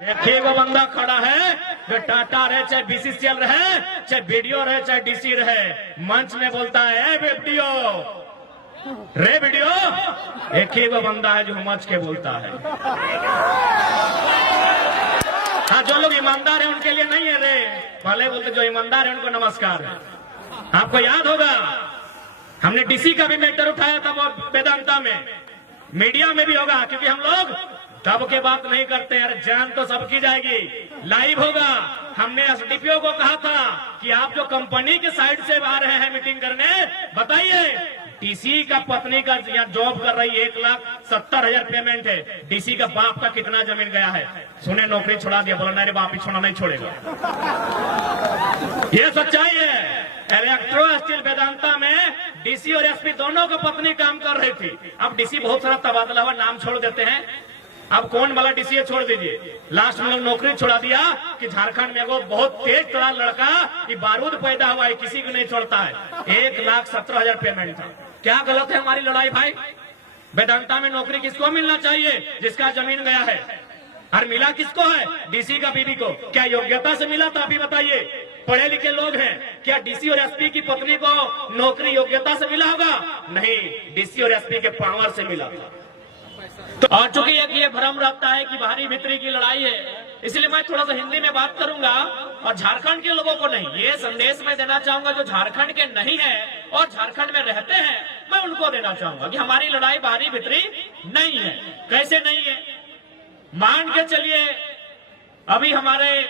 देखिए वो बंदा खड़ा है जो टाटा रहे चाहे बीसीसीएल रहे चाहे बीडीओ रहे चाहे डीसी रहे, मंच में बोलता है ए वीडियो रे वीडियो। एक ही वो बंदा है जो मंच के बोलता है। हाँ, जो लोग ईमानदार हैं उनके लिए नहीं है रे, पहले बोलते जो ईमानदार है उनको नमस्कार है। आपको याद होगा हमने डीसी का भी मैटर उठाया था वो वेदांता में, मीडिया में भी होगा, क्योंकि हम लोग तब के बात नहीं करते हैं। जान तो सबकी जाएगी, लाइव होगा। हमने एसडीपीओ को कहा था कि आप जो कंपनी के साइड से आ रहे हैं मीटिंग करने, बताइए डीसी का पत्नी का यहाँ जॉब कर रही 1,70,000 पेमेंट है, डीसी का बाप का कितना जमीन गया है? सुने नौकरी छोड़ा दिया, बोला नहीं बाप ही छोड़ा नहीं छोड़ेगा। ये सच्चाई है। इलेक्ट्रो स्टील वेदांता में डीसी और एसपी दोनों को पत्नी काम कर रही थी। अब डीसी बहुत सारा तबादला हुआ, नाम छोड़ देते हैं। अब कौन वाला डीसी छोड़ दीजिए। लास्ट में नौकरी छोड़ा दिया कि झारखंड में वो बहुत तेज तड़ा लड़का कि बारूद पैदा हुआ है, किसी को नहीं छोड़ता है। 1,17,000 पेमेंट था। क्या गलत है हमारी लड़ाई भाई? वेदांता में नौकरी किसको मिलना चाहिए? जिसका जमीन गया है। और मिला किसको है? डीसी का बीबी को। क्या योग्यता से मिला था? अभी बताइए। पढ़े लिखे लोग हैं, क्या डीसी और एसपी की पत्नी को नौकरी योग्यता से मिला होगा? नहीं, डीसी और एसपी के पावर से मिला था। तो और चूंकि ये भ्रम रखता है कि बाहरी भीतरी की लड़ाई है, इसलिए मैं थोड़ा सा हिंदी में बात करूंगा और झारखंड के लोगों को नहीं, ये संदेश मैं देना चाहूंगा जो झारखंड के नहीं है और झारखंड में रहते हैं, मैं उनको देना चाहूंगा कि हमारी लड़ाई बाहरी भीतरी नहीं है। कैसे नहीं है? मान के चलिए अभी हमारे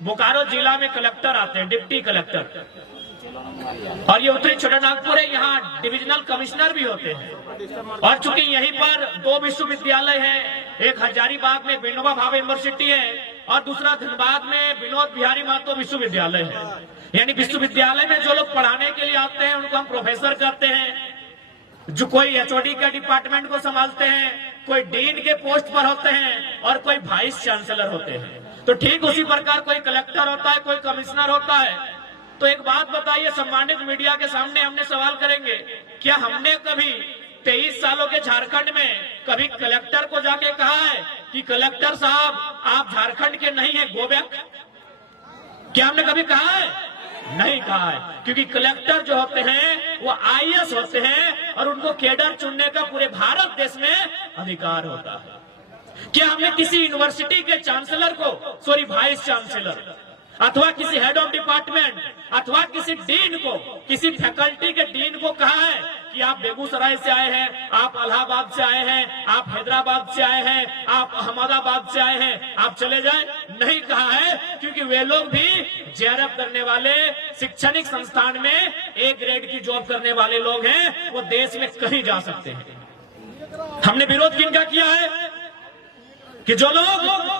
बोकारो जिला में कलेक्टर आते हैं, डिप्टी कलेक्टर, और ये उत्तरी छोटानागपुर है, यहाँ डिविजनल कमिश्नर भी होते हैं। और चूंकि यहीं पर 2 विश्वविद्यालय हैं, एक हजारीबाग में विनोबा भावे यूनिवर्सिटी है और दूसरा धनबाद में विनोद बिहारी महतो विश्वविद्यालय है। यानी विश्वविद्यालय में जो लोग पढ़ाने के लिए आते हैं उनको हम प्रोफेसर कहते हैं। जो कोई एचओडी के डिपार्टमेंट को संभालते हैं, कोई डीन के पोस्ट पर होते हैं और कोई वाइस चांसलर होते हैं। तो ठीक उसी प्रकार कोई कलेक्टर होता है, कोई कमिश्नर होता है। तो एक बात बताइए, सम्मानित मीडिया के सामने हमने सवाल करेंगे, क्या हमने कभी 23 सालों के झारखंड में कभी कलेक्टर को जाके कहा है कि कलेक्टर साहब आप झारखंड के नहीं है, गो बैक? क्या हमने कभी कहा है? नहीं कहा है, क्योंकि कलेक्टर जो होते हैं वो आईएएस होते हैं और उनको कैडर चुनने का पूरे भारत देश में अधिकार होता है। क्या हमने किसी यूनिवर्सिटी के चांसलर को, सॉरी वाइस चांसलर, अथवा किसी हेड ऑफ डिपार्टमेंट अथवा किसी डीन को, किसी फैकल्टी के डीन को कहा है कि आप बेगूसराय से आए हैं, आप इलाहाबाद से आए हैं, आप हैदराबाद से आए हैं, आप अहमदाबाद से आए हैं, आप चले जाए? नहीं कहा है, क्योंकि वे लोग भी जेआरएफ करने वाले, शैक्षणिक संस्थान में ए ग्रेड की जॉब करने वाले लोग हैं, वो देश में कहीं जा सकते हैं। हमने विरोध किनका किया है? कि जो लोग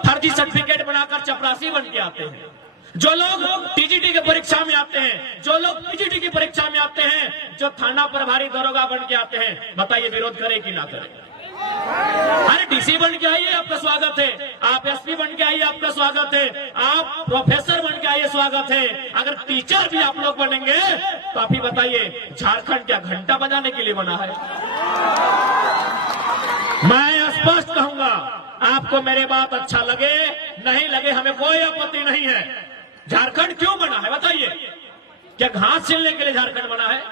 फर्जी सर्टिफिकेट बनाकर चपरासी बन के आते हैं, जो लोग टीजीटी की परीक्षा में आते हैं, जो लोग पीजीटी की परीक्षा में आते हैं, जो थाना प्रभारी दरोगा बन के आते हैं, बताइए विरोध करे कि ना करे? अरे डीसी बन के आइए, आपका स्वागत है। आप एसपी बन के आइए, आपका स्वागत है। आप प्रोफेसर बन के आइए, स्वागत है। अगर टीचर भी आप लोग बनेंगे तो आप ही बताइए झारखंड क्या घंटा बजाने के लिए बना है? मैं स्पष्ट कहूंगा, आपको मेरे बात अच्छा लगे नहीं लगे, हमें कोई आपत्ति नहीं है। झारखंड क्यों बना है बताइए? क्या घास छीलने के लिए झारखंड बना है?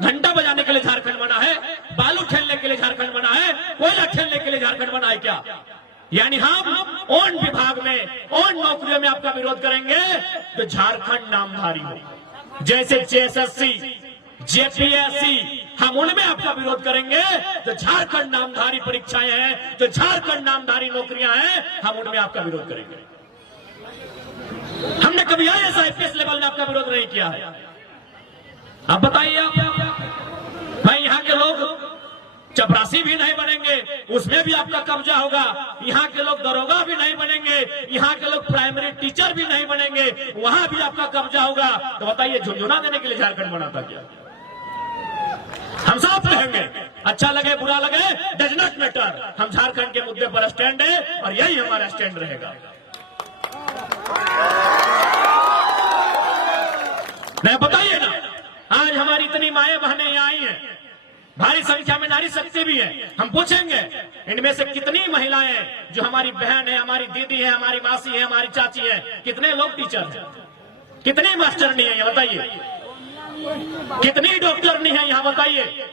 घंटा बजाने के लिए झारखंड बना है? बालू ठेलने के लिए झारखंड बना है? कोयला ठेलने के लिए झारखंड बना है क्या? यानी हम उन विभाग में, उन नौकरियों में आपका विरोध करेंगे तो झारखंड नामधारी हो। जैसे जेएसएससी, जेपीएससी, हम उनमें आपका विरोध करेंगे। जो झारखंड नामधारी परीक्षाएं हैं, जो झारखंड नामधारी नौकरियां हैं, हम उनमें आपका विरोध करेंगे। हमने कभी आईएएस आईपीएस लेवल में आपका विरोध नहीं किया है। अब बताइए आप, भाई यहाँ के लोग चपरासी भी नहीं बनेंगे, उसमें भी आपका कब्जा होगा। यहाँ के लोग दरोगा भी नहीं बनेंगे, यहाँ के लोग प्राइमरी टीचर भी नहीं बनेंगे, वहां भी आपका कब्जा होगा। तो बताइए झुंझुना देने के लिए झारखंड बना था क्या? हम साफ कहेंगे, अच्छा लगे बुरा लगे डज नॉट मैटर, हम झारखंड के मुद्दे पर स्टैंड है और यही हमारा स्टैंड रहेगा। नहीं बताइए ना, आज हमारी इतनी माएं बहनें यहाँ आई हैं, भारी संख्या में नारी शक्ति भी है। हम पूछेंगे इनमें से कितनी महिलाएं जो हमारी बहन है, हमारी दीदी है, हमारी मासी है, हमारी चाची है, कितने लोग टीचर हैं, कितनी मास्टरनी है, ये बताइए। कितनी डॉक्टरनी है यहाँ बताइए।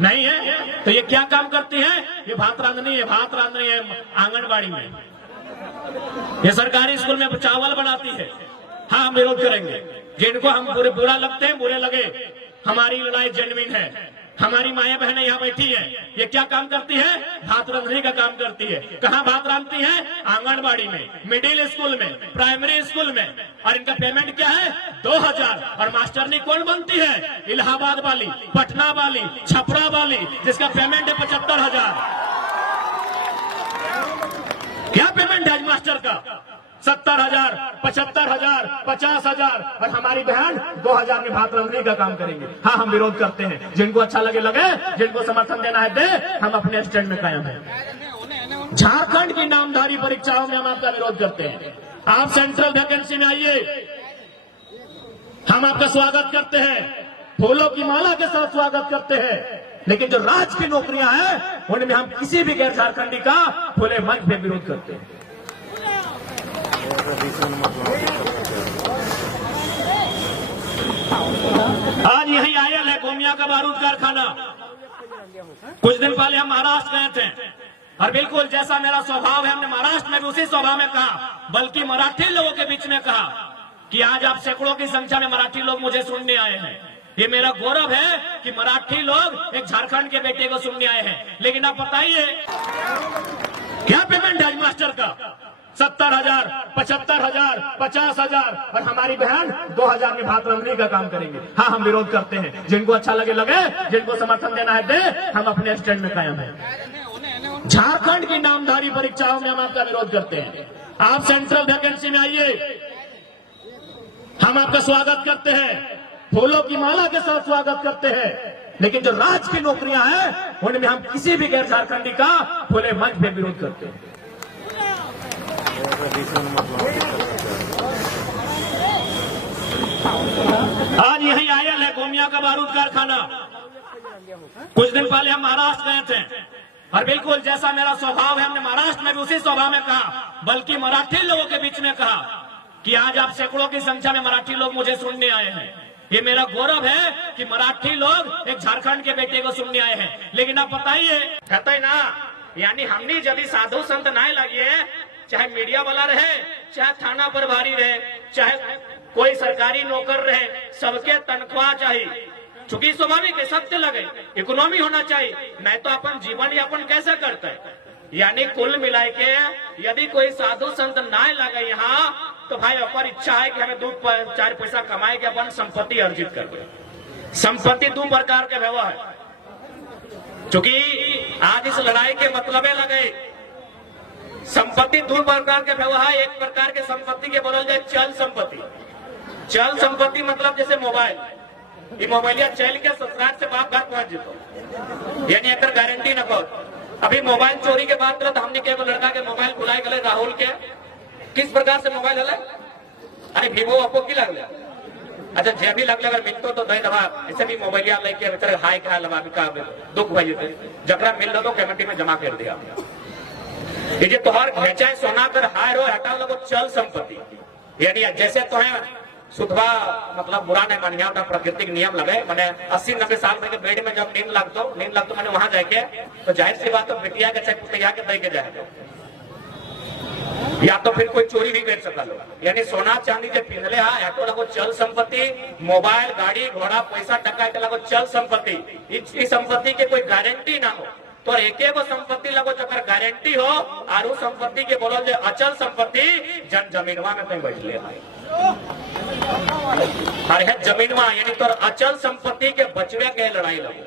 नहीं है तो ये क्या काम करती है? ये भात रांधनी है, भात रांधनी है आंगनबाड़ी में, ये सरकारी स्कूल में चावल बनाती है। हाँ, हम विरोध करेंगे। जिनको हम बुरा लगते हैं, बुरे लगे, हमारी लड़ाई जेन्युइन है। हमारी माएं बहनें यहाँ बैठी है, ये क्या काम करती है? भात रांधने का काम करती है। कहाँ भात रांधती है? आंगनबाड़ी में, मिडिल स्कूल में, प्राइमरी स्कूल में। और इनका पेमेंट क्या है? 2000। और मास्टरनी कौन बनती है? इलाहाबाद वाली, पटना वाली, छपरा वाली, जिसका पेमेंट है 75,000। क्या पेमेंट है आज मास्टर का? 70,000, 75,000, 50,000। और हमारी बहन 2000 में भात रांधने का काम करेंगे। हाँ, हम विरोध करते हैं। जिनको अच्छा लगे, जिनको समर्थन देना है दे, हम अपने स्टैंड में कायम हैं। झारखंड की नामधारी परीक्षाओं में हम आपका विरोध करते हैं। आप सेंट्रल वैकेंसी में आइए, हम आपका स्वागत करते हैं, फूलों की माला के साथ स्वागत करते हैं। लेकिन जो राज्य की नौकरियां हैं उनमें हम किसी भी गैर झारखंडी का खुले मंच में विरोध करते हैं। आज यही आयल है गोमिया का बारूद कारखाना। कुछ दिन पहले हम महाराष्ट्र गए थे और बिल्कुल जैसा मेरा स्वभाव है, हमने महाराष्ट्र में भी उसी स्वभाव में कहा, बल्कि मराठी लोगों के बीच में कहा कि आज आप सैकड़ों की संख्या में मराठी लोग मुझे सुनने आए हैं। ये मेरा गौरव है कि मराठी लोग एक झारखंड के बेटे को सुनने आए हैं। लेकिन आप बताइए क्या पेमेंट है आज मास्टर का? 70,000, 75,000, 50,000। और हमारी बहन 2000 में भात रांधने का काम करेंगे। हाँ, हम विरोध करते हैं। जिनको अच्छा लगे, जिनको समर्थन देना है दे, हम अपने स्टैंड में कायम हैं। झारखंड की नामधारी परीक्षाओं में हम आपका विरोध करते हैं। आप सेंट्रल वैकेंसी में आइए, हम आपका स्वागत करते हैं, फूलों की माला के साथ स्वागत करते हैं। लेकिन जो राज्य की नौकरियां हैं उनमें हम किसी भी गैर झारखंडी का खुले मंच में विरोध करते हैं। आज यही आयल है गोमिया का बारूद कारखाना। कुछ दिन पहले हम महाराष्ट्र गए थे और बिल्कुल जैसा मेरा स्वभाव है, हमने महाराष्ट्र में भी उसी स्वभाव में कहा, बल्कि मराठी लोगों के बीच में कहा कि आज आप सैकड़ों की संख्या में मराठी लोग मुझे सुनने आए हैं। ये मेरा गौरव है कि मराठी लोग एक झारखंड के बेटे को सुनने आए हैं। लेकिन आप बताइए, कहते हैं ना, यानी हमने यदि साधु संत ना लगे, चाहे मीडिया वाला रहे, चाहे थाना प्रभारी रहे, चाहे कोई सरकारी नौकर रहे, सबके तनख्वाह चाहिए। चूंकि स्वाभाविक है, सत्य लगे, इकोनॉमी होना चाहिए, नहीं तो अपन जीवन यापन कैसे करते हैं। यानी कुल मिला के यदि कोई साधु संत ना लगे यहाँ, तो भाई अपन इच्छा है कि हमें 2-4 पैसा कमाए के अपन संपत्ति अर्जित कर दे। संपत्ति 2 प्रकार के व्यवहार है, चूंकि आज इस लड़ाई के मतलब लगे। संपत्ति 2 प्रकार के व्यवहार। एक प्रकार के संपत्ति के बोल जाए चल संपत्ति। चल संपत्ति मतलब जैसे मोबाइल, ये मोबाइलिया चल के ससुराल से बाप घर पहुंच जीतो, यानी एक गारंटी न कहो। अभी मोबाइल चोरी के बाद तुरंत हमने के लड़का के मोबाइल बुलाए गए, राहुल के किस प्रकार से मोबाइल हल, अरे वीवो ओप्पो की लगले, अच्छा जे भी लगले अगर मिलतो तो दई दबा ऐसे भी मोबाइलिया लेके बेचारे हाय खा लगा का दुख भाई जकरा मिल रहा तो कमेटी में जमा कर दिया। ये जो तोहर भेचाए सोना कर हाय रो हटा लगो चल संपत्ति, यानी जैसे तो है सुधवा मतलब बुरा नहीं मानिया, प्राकृतिक नियम लगे। मैंने 80-90 साल के बेड में जब नींद लगतो मैंने वहां जाके, तो जाहिर सी बात तो बेटिया के चाहे पुतिया के दे के जाए, या तो फिर कोई चोरी भी कर सकता लो। यानी सोना चांदी जो पिंधले हा तो लगो चल संपत्ति, मोबाइल गाड़ी घोड़ा पैसा टका लगो चल संपत्ति। इस संपत्ति के कोई गारंटी ना हो, तो एक संपत्ति लगो जब गारंटी हो, और उस संपत्ति के बोलो अचल संपत्ति जन जमीनवा में कहीं बैठ ले अरे जमीनवा, यानी तो अचल संपत्ति के बचवे के लड़ाई लगो,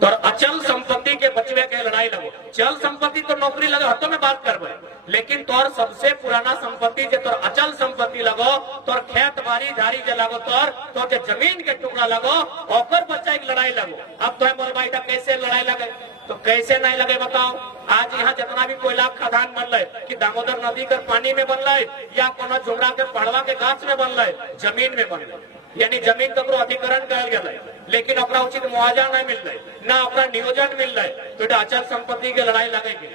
तो अचल संपत्ति के बचवे के लड़ाई लगो। चल संपत्ति तो नौकरी लगे हटो में बात करबे, लेकिन तोर सबसे पुराना संपत्ति जो तोर अचल संपत्ति लगो, तोर खेत बाड़ी झाड़ी जो लगो, तोर जो जमीन के टुकड़ा लगो, ओकर बच्चा एक लड़ाई लगो। अब तो बोल भाई कैसे लड़ाई लगे, तो कैसे नहीं लगे बताओ। आज यहाँ जितना भी कोयला खदान बन रहे कि दामोदर नदी के पानी में बन रहे या कोनो झुमरा के पहाड़वा के गाछ में बन रहे, जमीन में बन रहे, यानी जमीन ककरो अधिकरण करल गए लेकिन ओकरा उचित मुआवजा नहीं मिल रहे, ना ओकरा नियोजन मिल रहे, तो ये अचल संपत्ति के लड़ाई लगेगी।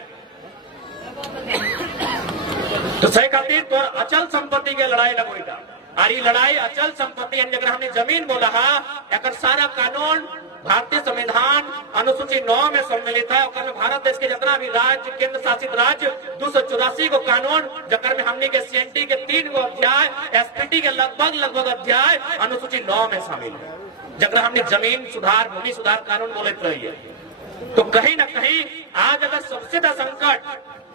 तो सही खातिर तो अचल संपत्ति के लड़ाई लगोगा। और ये लड़ाई अचल संपत्ति यानी अगर हमने जमीन बोला है, सारा कानून भारतीय संविधान अनुसूची 9 में सम्मिलित है। और में भारत देश के जितना भी राज्य, केंद्र शासित राज्य 284 को कानून, जकर में हमने के सीएनटी के 3 गो अध्याय, एसपीटी के लगभग अध्याय अनुसूची 9 में शामिल है, जकर हमने जमीन सुधार, भूमि सुधार कानून बोलते रही है। तो कहीं ना कहीं आज अगर सबसे ज्यादा संकट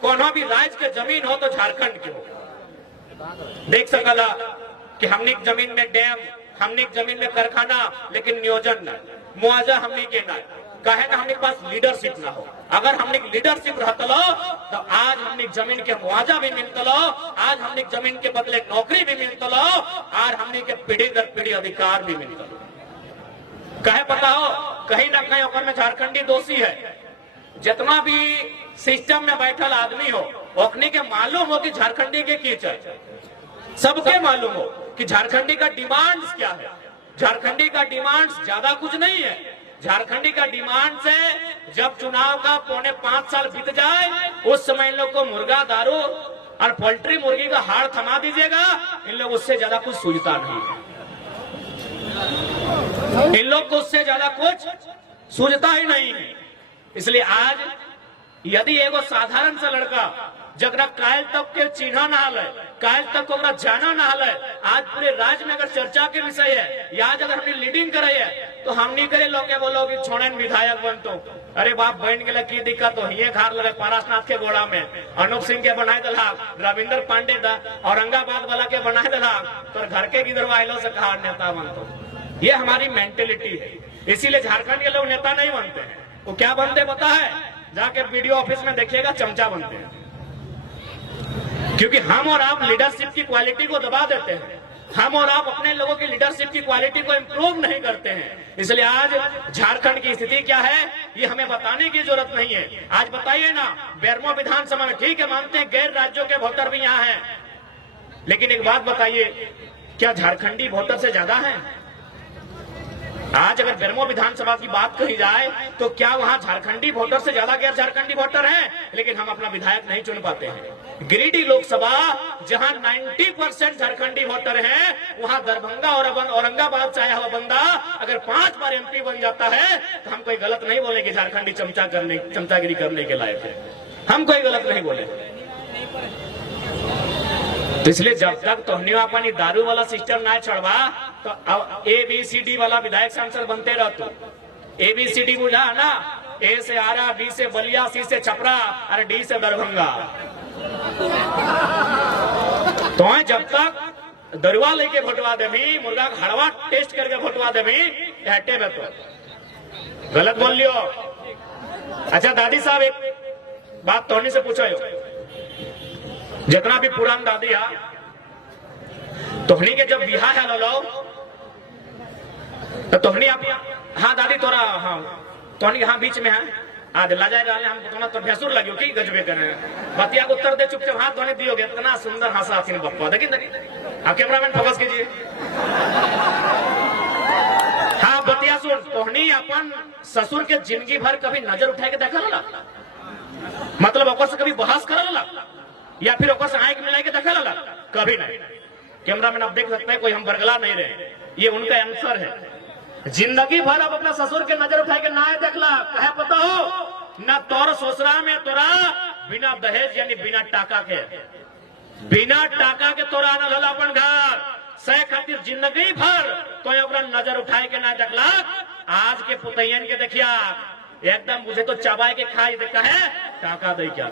कोनो भी राज्य के जमीन हो तो झारखंड के हो। देख सकला कि हमने जमीन में डैम, हमने जमीन में कारखाना, लेकिन नियोजन न, मुआवजा हमने के ना, कहे ना हमने पास लीडरशिप ना हो। अगर हमने लीडरशिप रहता तो आज हमने जमीन के मुआवजा भी मिलता, आज हमने जमीन के बदले नौकरी भी मिलता, और हमने के पीढ़ी दर पीढ़ी अधिकार भी मिलता। कहे पता हो कहीं ना कहीं ओकर में झारखंडी दोषी है। जितना भी सिस्टम में बैठल आदमी हो, ओकने के मालूम हो कि झारखंडी के कीचड़, सबके मालूम हो कि झारखंडी का डिमांड्स क्या है। झारखंडी का डिमांड्स ज्यादा कुछ नहीं है। झारखंडी का डिमांड से जब चुनाव का 4.5 साल बीत जाए, उस समय इन लोग को मुर्गा, दारू और पोल्ट्री मुर्गी का हाड़ थमा दीजिएगा, इन लोग उससे ज्यादा कुछ सूझता नहीं है। इन लोग को उससे ज्यादा कुछ सूझता ही नहीं है। इसलिए आज यदि एगो साधारण सा लड़का जगरा कायल तक के चिन्ह ना हल, कायल तक को जाना ना हल, आज पूरे राज्य में अगर चर्चा के विषय है, या आज अगर हमने लीडिंग करे है, तो हम नहीं करे लोग के बोलो कि छोड़न विधायक बनतो, अरे बाप बन गए की दिक्कत हो, हिये खार लगे पारसनाथ के गोड़ा में, अनूप सिंह के बनाए दला, रविंदर पांडे औरंगाबाद वाला के बनाए दला, तो घर के गिदरवा से कहा नेता बनतो। ये हमारी मेंटेलिटी है। इसीलिए झारखंड के लोग नेता नहीं बनते हैं। वो क्या बनते पता है? जाके वीडियो ऑफिस में देखिएगा, चमचा बनते हैं। क्योंकि हम और आप लीडरशिप की क्वालिटी को दबा देते हैं। हम और आप अपने लोगों की लीडरशिप की क्वालिटी को इंप्रूव नहीं करते हैं। इसलिए आज झारखंड की स्थिति क्या है, ये हमें बताने की जरूरत नहीं है। आज बताइए ना, बेरमो विधानसभा में, ठीक है मानते हैं गैर राज्यों के वोटर भी यहाँ हैं, लेकिन एक बात बताइए, क्या झारखंडी वोटर से ज्यादा है? आज अगर बेरमो विधानसभा की बात कही जाए तो क्या वहां झारखंडी वोटर से ज्यादा गैर झारखंडी वोटर हैं? लेकिन हम अपना विधायक नहीं चुन पाते हैं। गिरिडीह लोकसभा जहां 90% झारखंडी वोटर हैं, वहां दरभंगा और औरंगाबाद से आया हुआ बंदा अगर 5 बार एमपी बन जाता है तो हम कोई गलत नहीं बोले कि झारखंडी चमचागिरी करने के लायक है। हम कोई गलत नहीं बोले। तो इसलिए जब तक तोहनी अपनी दारू वाला सिस्टम ना छोड़वा, तो अब ABCD वाला विधायक सांसद बनते रहते। ABCD बुझा ना, A से आरा, B से बलिया, C से छपरा और D से दरभंगा। तो जब तक दरुआ लेके भोटवा देवी, मुर्गा का हड़वा टेस्ट करके भोटवा देवी, हटे में तो गलत बोल लियो। अच्छा दादी साहब, एक बात तोहनी से पूछो, जितना भी पुरान दादी है, तोहनी के जब बिहार है लो, तो तोहनी आप, हाँ दादी तोरा, हाँ तोहनी हाँ बीच में है, आज लाजा रहा हम तो तो भैंसुर लगियो कि गजबे करे बतिया को उत्तर दे चुपचाप हाथ धोने दियोगे। इतना सुंदर हंसा थी बप्पा, देखिए आप कैमरामैन फोकस कीजिए। हाँ बतिया सुन, तोहनी अपन ससुर के जिंदगी भर कभी नजर उठाए के देखा ला, मतलब ओकर से कभी बहस कर ला, या फिर ओकर से आंख मिला के देखा ला? कभी नहीं। कैमरामैन आप देख सकते हैं, कोई हम बरगला नहीं रहे, ये उनका आंसर है। जिंदगी भर अब अपना ससुर के नजर उठा के ना देखला, कहे पता हो ना, तोर ससुरा में तोरा बिना दहेज यानी बिना टाका के तोरा आना लला अपन घर सह खातिर जिंदगी भर कोई अपना नजर उठाए के ना देखला। आज के पुतैयन के देखिया एकदम मुझे तो चबाए के खाई देखा है, टाका दे क्या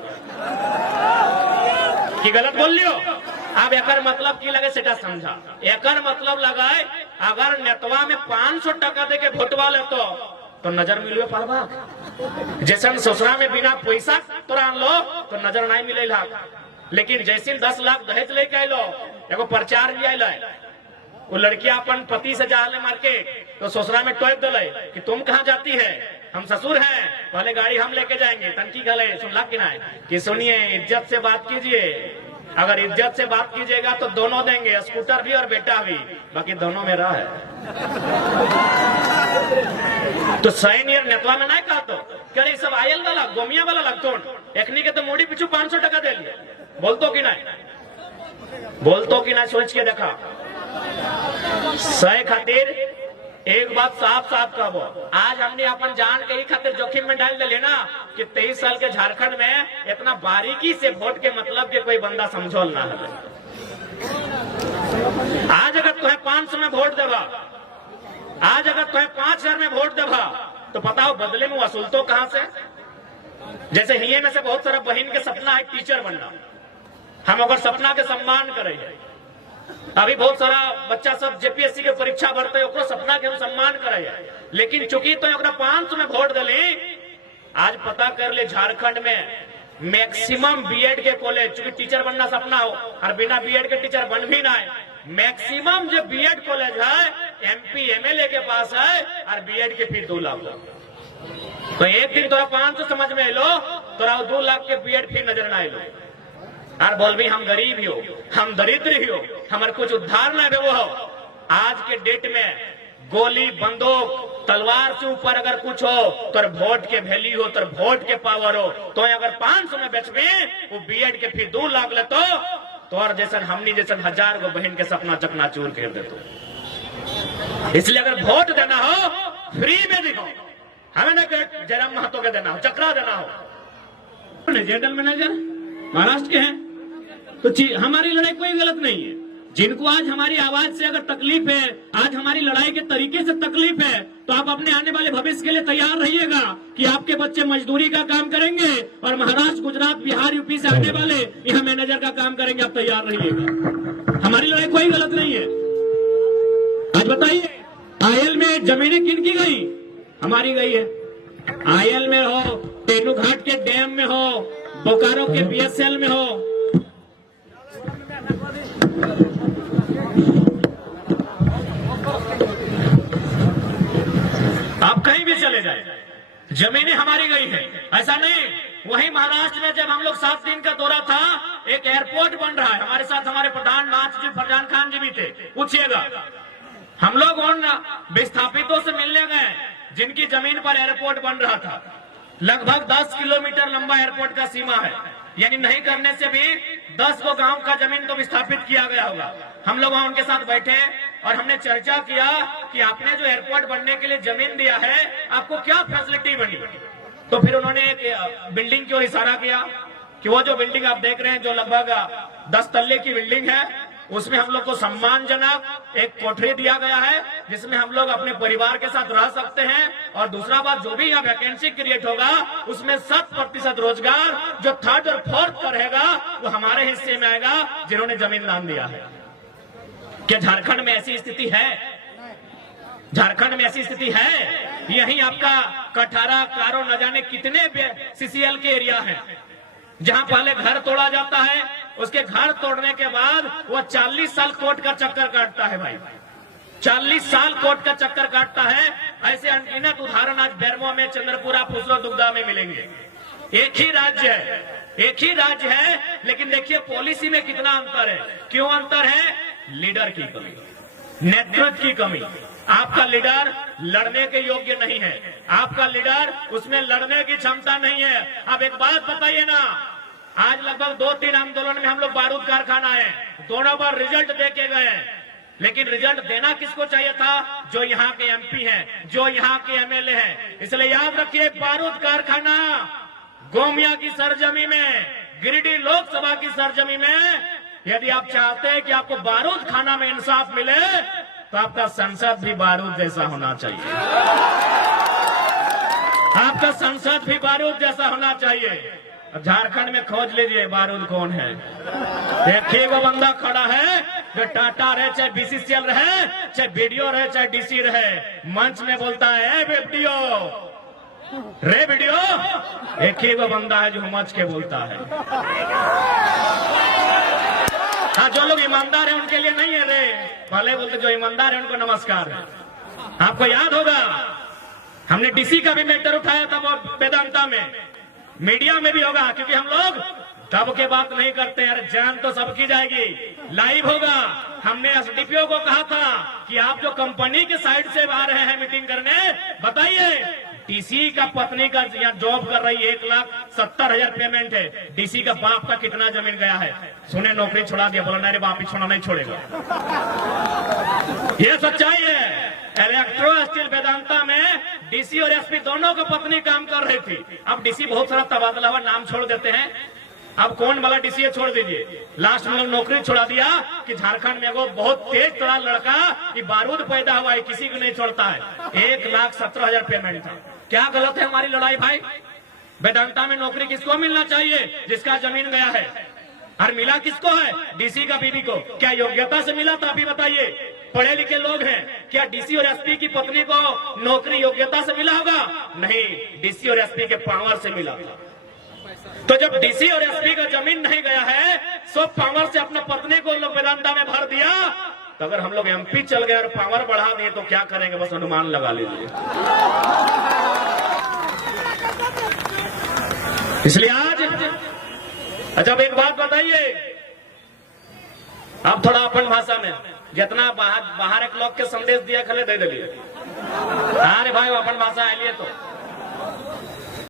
कि गलत बोल लियो। अब एकर मतलब की लगे सेटा समझा। एकर मतलब लगाए अगर नेतवा में 500 टका दे के भोटवा ले तो नजर मिलवे पारबा, जैसे ससुरा में बिना पैसा तोरा लो तो नजर नहीं मिले। लेकिन जैसे 10 लाख दहेज लेके आये, एगो प्रचार भी आये, वो लड़कियां अपन पति से जाले मार के तो ससुरा में टोक दिले कि तुम कहाँ जाती है, हम ससुर हैं, पहले गाड़ी हम लेके जाएंगे। तनकी गले सुनला कि ना कि सुनिए इज्जत से बात कीजिए, अगर इज्जत से बात कीजिएगा तो दोनों देंगे, स्कूटर भी और बेटा भी, बाकी दोनों मेरा है। तो सैनियर नेतवा में नहीं कहा तो करे सब आयल वाला गोमिया वाला लगतो एकनी के तो मोड़ी पिछू 500 टका दे लिए। बोलतो कि नहीं सोच के देखा। सही खातिर एक बात साफ साफ कहबो, आज हमने अपन जान के ही खातिर जोखिम में डाल दिले ना कि 23 साल के झारखंड में इतना बारीकी से वोट के मतलब के कोई बंदा समझौल ना है। आज अगर तुम्हें 500 में वोट देवा, आज अगर तुम्हें 5000 में वोट देवा, तो बताओ बदले में वसूल तो कहां से? जैसे हिये में से बहुत सारा बहन के सपना है टीचर बनना, हम अगर सपना के सम्मान करेंगे। अभी बहुत सारा बच्चा सब जेपीएससी के परीक्षा भरते हैं, सपना के हम सम्मान करेंगे। लेकिन चूंकि तो 500 में वोट दिले, आज पता कर ले झारखंड में मैक्सिमम बीएड के कॉलेज, चूंकि टीचर बनना सपना हो और बिना बीएड के टीचर बन भी ना है, मैक्सिमम जो बीएड कॉलेज है एमपी एमएलए के पास है और बीएड के फीस 2 लाख। तो एक दिन तोरा 500 समझ में लो, तोरा 2 लाख के बीएड फीस नजर ना लो और बोल भी हम गरीब ही हो, हम दरिद्र ही हो, हमारे कुछ उद्धार ना दे। वो आज के डेट में गोली बंदूक तलवार से ऊपर अगर कुछ हो तो वोट के वैल्यू हो, तो वोट के पावर हो। तो अगर 500 में बेचबे वो बीएड के फीस 2 लाख लेतो, तो और जैसे हमनी जैसे 1000 गो बहन के सपना चकनाचूर कर देते। इसलिए अगर वोट देना हो फ्री में दिखो, हमें ना जयराम महतो के देना हो, चक्रा देना हो। जनरल मैनेजर महाराष्ट्र के हैं तो हमारी लड़ाई कोई गलत नहीं है। जिनको आज हमारी आवाज से अगर तकलीफ है, आज हमारी लड़ाई के तरीके से तकलीफ है, तो आप अपने आने वाले भविष्य के लिए तैयार रहिएगा कि आपके बच्चे मजदूरी का काम करेंगे और महाराष्ट्र, गुजरात, बिहार, यूपी से आने वाले यहाँ मैनेजर का काम करेंगे। आप तैयार रहिएगा, हमारी लड़ाई कोई गलत नहीं है। आज बताइए आयल में जमीनें किन की गई? हमारी गई है। आयल में हो, तेनूघाट के डैम में हो, बोकारो के बीएसएल में हो, आप कहीं भी चले जाए जमीनें हमारी गई है। ऐसा नहीं, वही महाराष्ट्र में जब हम लोग 7 दिन का दौरा था, एक एयरपोर्ट बन रहा है, हमारे साथ हमारे प्रधानमंत्री जी फरजान खान जी भी थे। पूछिएगा, हम लोग उन विस्थापितों से मिलने गए जिनकी जमीन पर एयरपोर्ट बन रहा था। लगभग 10 किलोमीटर लंबा एयरपोर्ट का सीमा है, यानी नहीं करने से भी 10 गो गांव का जमीन तो विस्थापित किया गया होगा। हम लोग वहां उनके साथ बैठे और हमने चर्चा किया कि आपने जो एयरपोर्ट बनने के लिए जमीन दिया है, आपको क्या फैसिलिटी बनी। तो फिर उन्होंने एक बिल्डिंग की ओर इशारा किया कि वो जो बिल्डिंग आप देख रहे हैं, जो लगभग 10 तल्ले की बिल्डिंग है, उसमें हम लोग को सम्मानजनक एक कोठरी दिया गया है जिसमें हम लोग अपने परिवार के साथ रह सकते हैं। और दूसरा बात, जो भी यहाँ वैकेंसी क्रिएट होगा उसमें 100% रोजगार जो 3rd और 4th का रहेगा वो हमारे हिस्से में आएगा, जिन्होंने जमीन दान दिया है। क्या झारखंड में ऐसी स्थिति है? झारखंड में ऐसी स्थिति है? यही आपका कठारा, कारो, न जाने कितने सीसीएल के एरिया है जहां पहले घर तोड़ा जाता है, उसके घर तोड़ने के बाद वो 40 साल कोर्ट का चक्कर काटता है। भाई 40 साल कोर्ट का चक्कर काटता है। ऐसे अनगिनत उदाहरण आज बेरमो में, चंद्रपुरा, फुसरो, दुग्धा में मिलेंगे। एक ही राज्य है, एक ही राज्य है, लेकिन देखिए पॉलिसी में कितना अंतर है। क्यों अंतर है? लीडर की कमी, नेतृत्व की कमी। आपका लीडर लड़ने के योग्य नहीं है, आपका लीडर उसमें लड़ने की क्षमता नहीं है। अब एक बात बताइए ना, आज लगभग 2-3 आंदोलन में हम लोग बारूद कारखाना है, दोनों बार रिजल्ट दे के गए, लेकिन रिजल्ट देना किसको चाहिए था? जो यहाँ के एमपी हैं, जो यहाँ के एमएलए हैं। इसलिए याद रखिए, बारूद कारखाना गोमिया की सरजमी में, गिरिडीह लोकसभा की सरजमी में, यदि आप चाहते हैं कि आपको बारूद खाना में इंसाफ मिले तो आपका संसद भी बारूद जैसा होना चाहिए। आपका संसद भी बारूद जैसा होना चाहिए। झारखंड में खोज लीजिए बारूद कौन है। देखिए वो बंदा खड़ा है जो टाटा रहे, चाहे बीसीसीएल रहे, चाहे बीडीओ रहे, चाहे डीसी रहे, मंच में बोलता है वीडियो रे वीडियो। एक ही वो बंदा है जो मंच के बोलता है। हाँ, जो लोग ईमानदार है उनके लिए नहीं है रे, पहले बोलते जो ईमानदार है उनको नमस्कार है। आपको याद होगा हमने डीसी का भी मैटर उठाया था वो वेदांता में, मीडिया में भी होगा, क्योंकि हम लोग तब के बात नहीं करते यार, जान तो सबकी जाएगी। लाइव होगा। हमने एसडीपीओ को कहा था कि आप जो कंपनी के साइड से आ रहे हैं मीटिंग करने, बताइए डीसी का पत्नी का यहाँ जॉब कर रही है, 1,70,000 पेमेंट है, डीसी का बाप का कितना जमीन गया है? सुने नौकरी छोड़ा दिया, बोला नहीं बाप ही छोड़ा नहीं छोड़ेगा। ये सच्चाई है। इलेक्ट्रो स्टील वेदांता में डीसी और एसपी दोनों को पत्नी काम कर रही थी। अब डीसी बहुत सारा तबादला हुआ, नाम छोड़ देते हैं। अब कौन वाला डीसी है छोड़ दीजिए। लास्ट में नौकरी छोड़ा दिया कि झारखंड में वो बहुत तेज तड़ा लड़का कि बारूद पैदा हुआ है, किसी को नहीं छोड़ता है। 1,17,000 पेमेंट था। क्या गलत है हमारी लड़ाई भाई? वेदांता में नौकरी किसको मिलना चाहिए? जिसका जमीन गया है। और मिला किसको है? डीसी का बीबी को। क्या योग्यता से मिला था? अभी बताइए। पढ़े लिखे लोग हैं, क्या डीसी और एसपी की पत्नी को नौकरी योग्यता से मिला होगा? नहीं, डीसी और एसपी के पावर से मिला था। तो जब डीसी और एसपी का जमीन नहीं गया है, सब पावर से अपने पत्नी को लोग वेदांता में भर दिया। तो अगर हम लोग एमपी चल गए और पावर बढ़ा दिए तो क्या करेंगे? बस अनुमान लगा लीजिए। इसलिए आज अच्छा एक बात बताइए, अब थोड़ा अपन भाषा में जितना बाहर एक लोग के संदेश दिया खले दे दिए। अरे भाई अपन भाषा आइए तो